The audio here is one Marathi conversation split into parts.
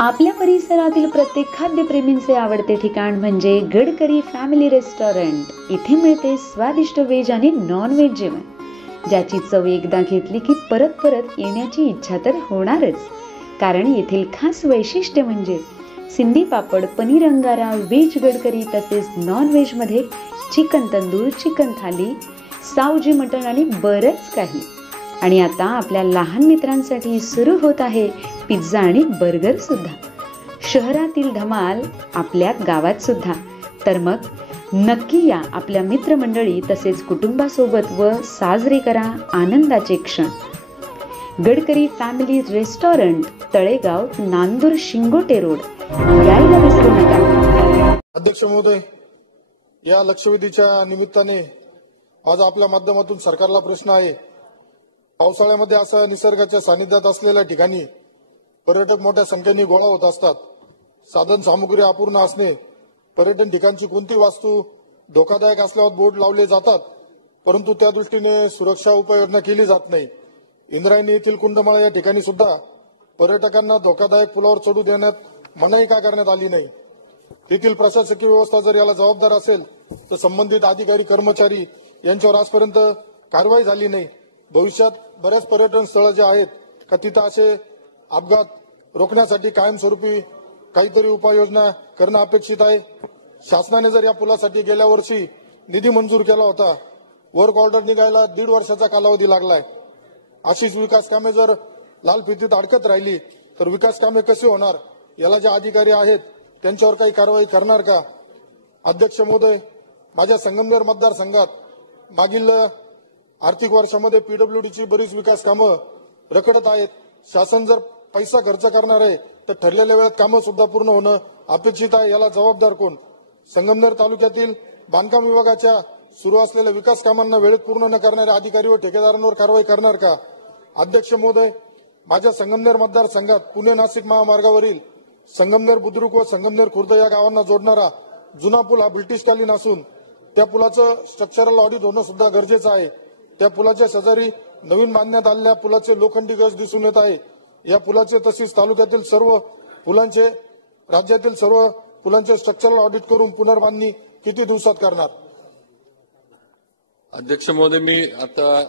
आपल्या परिसरातील प्रत्येक खाद्यप्रेमींचे आवडते ठिकाण म्हणजे गडकरी फॅमिली रेस्टॉरंट। इथे मिळते स्वादिष्ट व्हेज आणि नॉन व्हेज जेवण, ज्याची चव एकदा घेतली की परत परत येण्याची इच्छा तर होणारच। कारण येथील खास वैशिष्ट्य म्हणजे सिंधी पापड, पनीर अंगारा, व्हेज गडकरी तसेच नॉन व्हेज मध्ये चिकन तंदूर, चिकन थाली, सावजी मटण आणि बरंच काही। आणि आता आपल्या लहान मित्रांसाठी सुरू होत आहे पिझ्झा आणि बर्गर सुद्धा। शहरातील धमाल आपल्या गावात सुद्धा। तर मग नक्की या आपल्या मित्रमंडळी तसेच कुटुंबासोबत व साजरे करा आनंदाचे क्षण। Gadkari family restaurant, Talegaon, Nandur, Shingote road, यायला विसरू नका। अध्यक्ष महोदय, या लक्षवेधीच्या निमित्ताने आज आपल्या माध्यमातून सरकारला प्रश्न आहे। पावसाळ्यामध्ये असं निसर्गाच्या सानिध्यात असलेल्या ठिकाणी पर्यटक मोठ्या संख्येने गोळा होत असतात। साधन सामुग्री अपूर्ण असणे, पर्यटन ठिकाणची कोणती वास्तू धोकादायक असल्यावर बोर्ड लावले जातात, परंतु त्या दृष्टीने सुरक्षा उपाययोजना केली जात नाही। इंद्रायणी येथील कुंडमाळा या ठिकाणी सुद्धा पर्यटकांना धोकादायक पुलावर चढू देण्यात मनाई का करण्यात आली नाही। तेथील प्रशासकीय व्यवस्था जर याला जबाबदार असेल तर संबंधित अधिकारी कर्मचारी यांच्यावर आजपर्यंत कारवाई झाली नाही। भविष्यात बऱ्याच पर्यटन स्थळं जे आहेत का तिथं असे अपघात रोखण्यासाठी कायमस्वरूपी काहीतरी उपाययोजना करणं अपेक्षित आहे। शासनाने जर या पुलासाठी गेल्या वर्षी निधी मंजूर केला होता, वर्क ऑर्डर निघायला 1.5 वर्षाचा कालावधी लागलाय। अशीच विकास कामे जर लाल फितीत अडकत राहिली तर विकास कामे कशी होणार, याला जे अधिकारी आहेत त्यांच्यावर काही कारवाई करणार का? अध्यक्ष महोदय, माझ्या संगमनेर मतदारसंघात मागील आर्थिक वर्षामध्ये पीडब्ल्यूडीची बरीच विकास कामं रखडत आहेत। शासन जर पैसा खर्च करणार आहे तर ठरलेल्या वेळेत कामं सुद्धा पूर्ण होणं अपेक्षित आहे। याला जबाबदार कोण? संगमनेर तालुक्यातील बांधकाम विभागाच्या सुरू असलेल्या विकास कामांना वेळेत पूर्ण न करणाऱ्या अधिकारी व ठेकेदारांवर कारवाई करणार का? अध्यक्ष महोदय, माझ्या संगमनेर मतदारसंघात पुणे नाशिक महामार्गावरील संगमनेर बुद्रुक व संगमनेर खुर्द या गावांना जोडणारा जुना पूल हा ब्रिटिशकालीन असून त्या पुलाचं स्ट्रक्चरल ऑडिट होणं सुद्धा गरजेचं आहे। त्या पुलाच्या शेजारी नवीन बांधण्यात आलेल्या पुलाचे लोखंडी गज दिसून येत आहे। या पुलाचे तसेच तालुक्यातील सर्व पुलांचे, राज्यातील सर्व पुलांचे स्ट्रक्चरल ऑडिट करून पुनर्बांधणी किती दिवसात करणार? अध्यक्ष महोदय, मी आता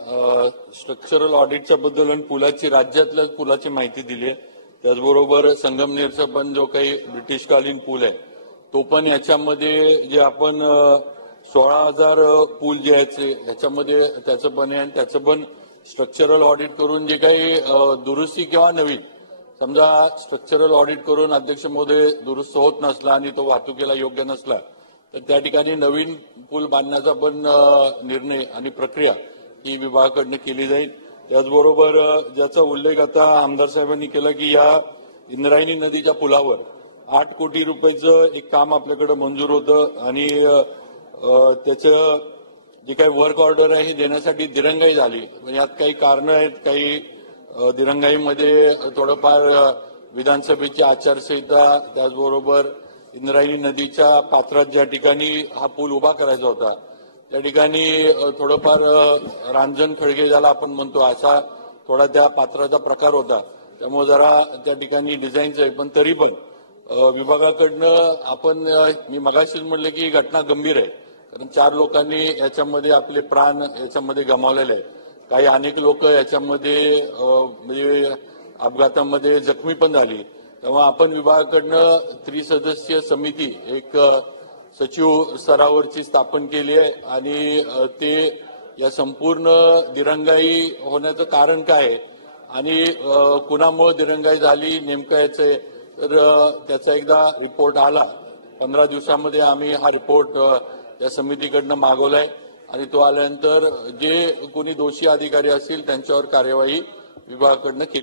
स्ट्रक्चरल ऑडिटच्या बद्दल आणि पुलाची, राज्यातल्या पुलाची माहिती दिली आहे। त्याचबरोबर संगमनेरचा पण जो काही ब्रिटिशकालीन पूल आहे तो पण याच्यामध्ये जे आपण 16,000 पूल जे आहेत याच्यामध्ये त्याचं पण आहे आणि त्याचं पण स्ट्रक्चरल ऑडिट करून जे काही दुरुस्ती किंवा नवीन, समजा स्ट्रक्चरल ऑडिट करून अध्यक्ष महोदय दुरुस्त होत नसला आणि तो वाहतुकीला योग्य नसला तर त्या ठिकाणी नवीन पूल बांधण्याचा पण निर्णय आणि प्रक्रिया ही विभागाकडून केली जाईल। त्याचबरोबर ज्याचा उल्लेख आता आमदार साहेबांनी केला की या इंद्रायणी नदीच्या पुलावर 8 कोटी रुपयाचं एक काम आपल्याकडे मंजूर होतं आणि त्याचं जे काही वर्क ऑर्डर आहे हे देण्यासाठी दिरंगाई झाली। यात काही कारणं आहेत, काही दिरंगाईमध्ये थोडंफार विधानसभेची आचारसंहिता, त्याचबरोबर इंद्रायणी नदीच्या पात्रात ज्या ठिकाणी हा पूल उभा करायचा होता त्या ठिकाणी थोडंफार रांजण खळगे ज्याला आपण म्हणतो असा थोडा त्या पात्राचा प्रकार होता, त्यामुळे जरा त्या ठिकाणी डिझाईनचं आहे। पण तरी पण विभागाकडनं आपण, मी मगाशीच म्हणले की ही घटना गंभीर आहे, कारण 4 लोकांनी याच्यामध्ये आपले प्राण याच्यामध्ये गमावलेले आहेत। काही अनेक लोक याच्यामध्ये म्हणजे अपघातामध्ये जखमी पण झाली। तेव्हा आपण विभागाकडनं 3 सदस्यीय समिती एक सचिव स्तरावरची स्थापन केली आहे आणि ते या संपूर्ण दिरंगाई होण्याचं कारण काय आहे आणि कुणामुळे दिरंगाई झाली नेमकं याचे तर त्याचा एकदा रिपोर्ट आला 15 दिवसामध्ये आम्ही हा रिपोर्ट त्या समितीकडनं मागवलाय आणि तो आल्यानंतर जे कोणी दोषी अधिकारी असतील त्यांच्यावर कार्यवाही विभागाकडनं केली।